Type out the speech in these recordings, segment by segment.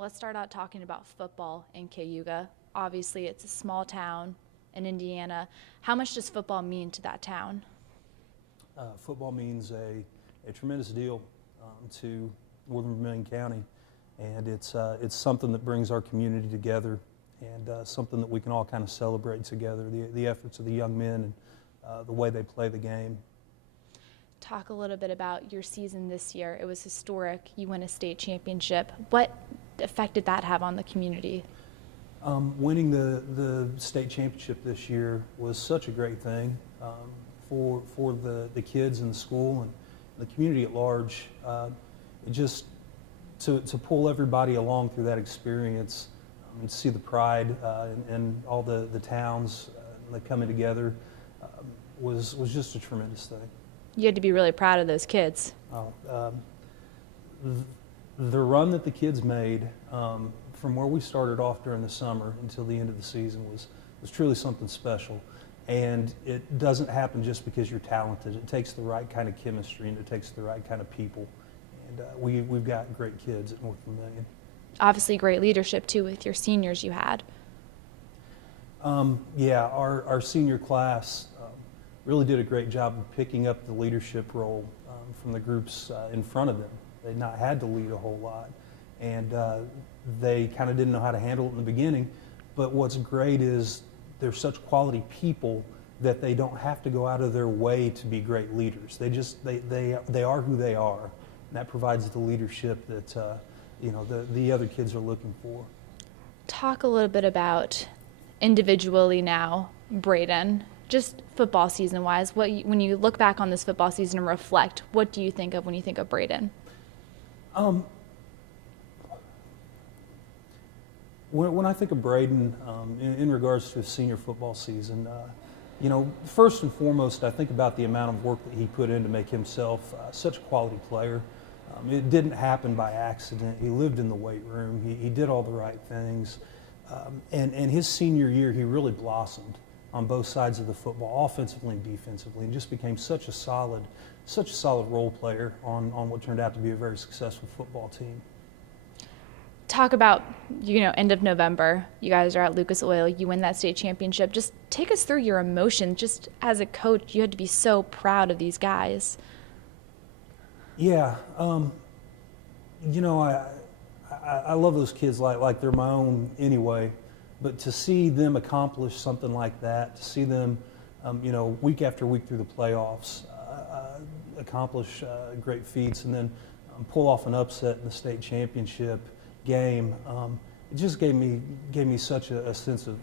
Let's start out talking about football in Cayuga. Obviously, it's a small town in Indiana. How much does football mean to that town? Football means a tremendous deal to Northern Vermilion County, and it's something that brings our community together, and something that we can all kind of celebrate together, the efforts of the young men and the way they play the game. Talk a little bit about your season this year. It was historic. You won a state championship. What effect did that have on the community? Winning the state championship this year was such a great thing for the kids in the school and the community at large. It just to pull everybody along through that experience and see the pride in all the towns that coming together was just a tremendous thing. You had to be really proud of those kids. The run that the kids made from where we started off during the summer until the end of the season was truly something special. And it doesn't happen just because you're talented. It takes the right kind of chemistry and it takes the right kind of people. And we've got great kids at North Vermilion. Obviously great leadership too with your seniors you had. Yeah, our senior class really did a great job of picking up the leadership role from the groups in front of them. They'd not had to lead a whole lot, and they kind of didn't know how to handle it in the beginning. But what's great is they're such quality people that they don't have to go out of their way to be great leaders. They are who they are, and that provides the leadership that the other kids are looking for. Talk a little bit about individually now, Braden. Just football season-wise, when you look back on this football season and reflect, what do you think of when you think of Braden? When I think of Braden in regards to his senior football season, first and foremost, I think about the amount of work that he put in to make himself such a quality player. It didn't happen by accident. He lived in the weight room. He did all the right things. And his senior year, he really blossomed on both sides of the football, offensively and defensively, and just became such a solid role player on what turned out to be a very successful football team. Talk about, end of November, you guys are at Lucas Oil, you win that state championship. Just take us through your emotions. Just as a coach, you had to be so proud of these guys. Yeah, I love those kids like they're my own anyway. But to see them accomplish something like that, to see them, week after week through the playoffs, accomplish great feats, and then pull off an upset in the state championship game, it just gave me such a sense of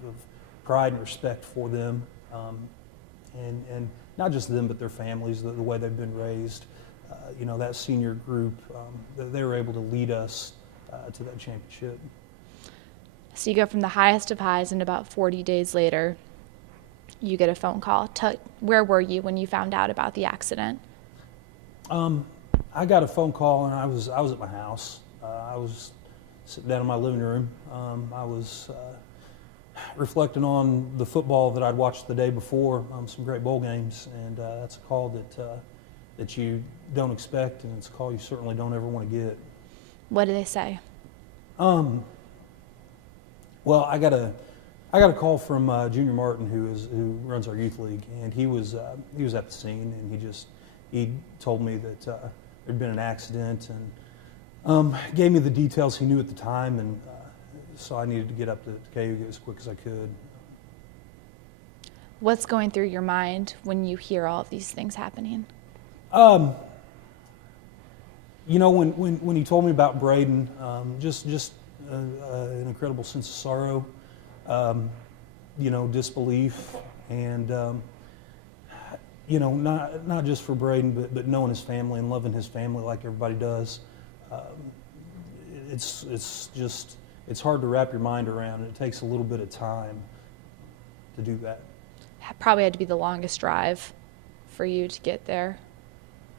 pride and respect for them, and not just them, but their families, the way they've been raised. That senior group, they were able to lead us to that championship. So you go from the highest of highs, and about 40 days later, you get a phone call. Where were you when you found out about the accident? I got a phone call, and I was at my house. I was sitting down in my living room. I was reflecting on the football that I'd watched the day before, some great bowl games, and that's a call that you don't expect, and it's a call you certainly don't ever want to get. What did they say? Well, I got a call from Junior Martin, who runs our youth league, and he was at the scene, and he told me that there'd been an accident, and gave me the details he knew at the time, and so I needed to get up to Cayuga as quick as I could. What's going through your mind when you hear all of these things happening? When he told me about Braden, just an incredible sense of sorrow, disbelief, and not just for Braden, but knowing his family and loving his family like everybody does. It's hard to wrap your mind around, and it takes a little bit of time to do that. Probably had to be the longest drive for you to get there.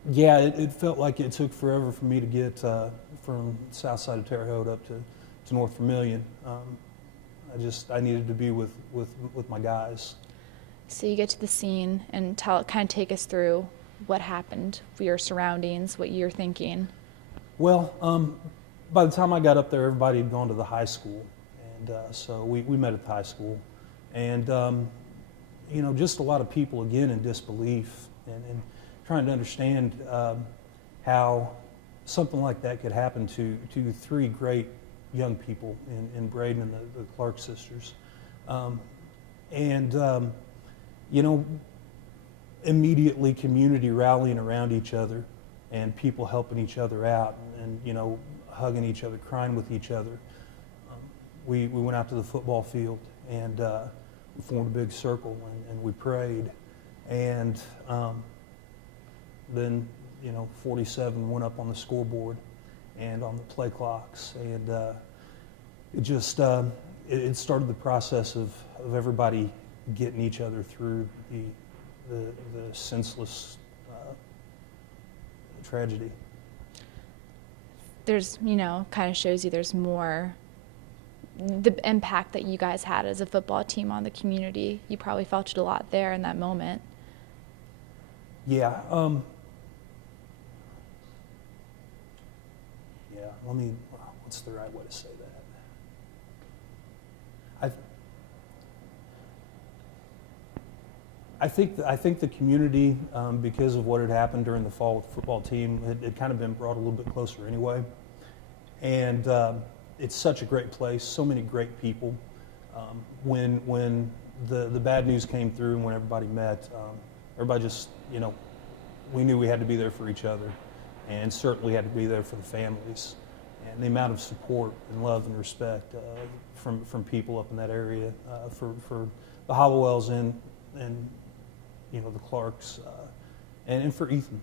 Yeah, it felt like it took forever for me to get from south side of Terre Haute up to North Vermilion. I needed to be with my guys. So you get to the scene and take us through what happened, your surroundings, what you're thinking. Well, by the time I got up there, everybody had gone to the high school, and so we met at the high school, and you know, just a lot of people again in disbelief and trying to understand how something like that could happen to three great young people in Braden and the Clark sisters, you know, immediately community rallying around each other and people helping each other out and you know, hugging each other, crying with each other. We went out to the football field and we formed a big circle and we prayed, and then you know 47 went up on the scoreboard and on the play clocks, and it just it started the process of everybody getting each other through the senseless tragedy. There's, you know, kind of shows you there's more, the impact that you guys had as a football team on the community. You probably felt it a lot there in that moment. Yeah. Yeah. What's the right way to say that? I think the community, because of what had happened during the fall with the football team, had kind of been brought a little bit closer anyway. And it's such a great place, so many great people. When the bad news came through and when everybody met, everybody just, you know, we knew we had to be there for each other, and certainly had to be there for the families. And the amount of support and love and respect from people up in that area for the Hollowells and you know the Clarks, and for Ethan,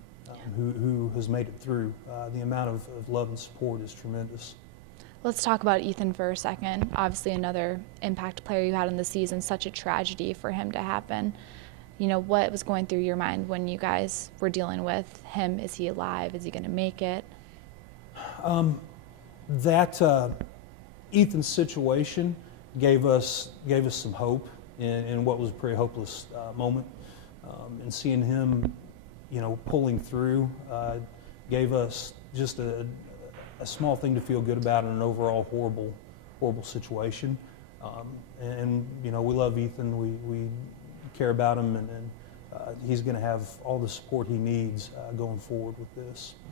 who has made it through. The amount of love and support is tremendous. Let's talk about Ethan for a second. Obviously another impact player you had in the season, such a tragedy for him to happen. You know, what was going through your mind when you guys were dealing with him? Is he alive? Is he going to make it? Ethan's situation gave us some hope in what was a pretty hopeless moment. And seeing him, you know, pulling through gave us just a small thing to feel good about in an overall horrible situation. And you know, we love Ethan. We care about him, and he's going to have all the support he needs going forward with this.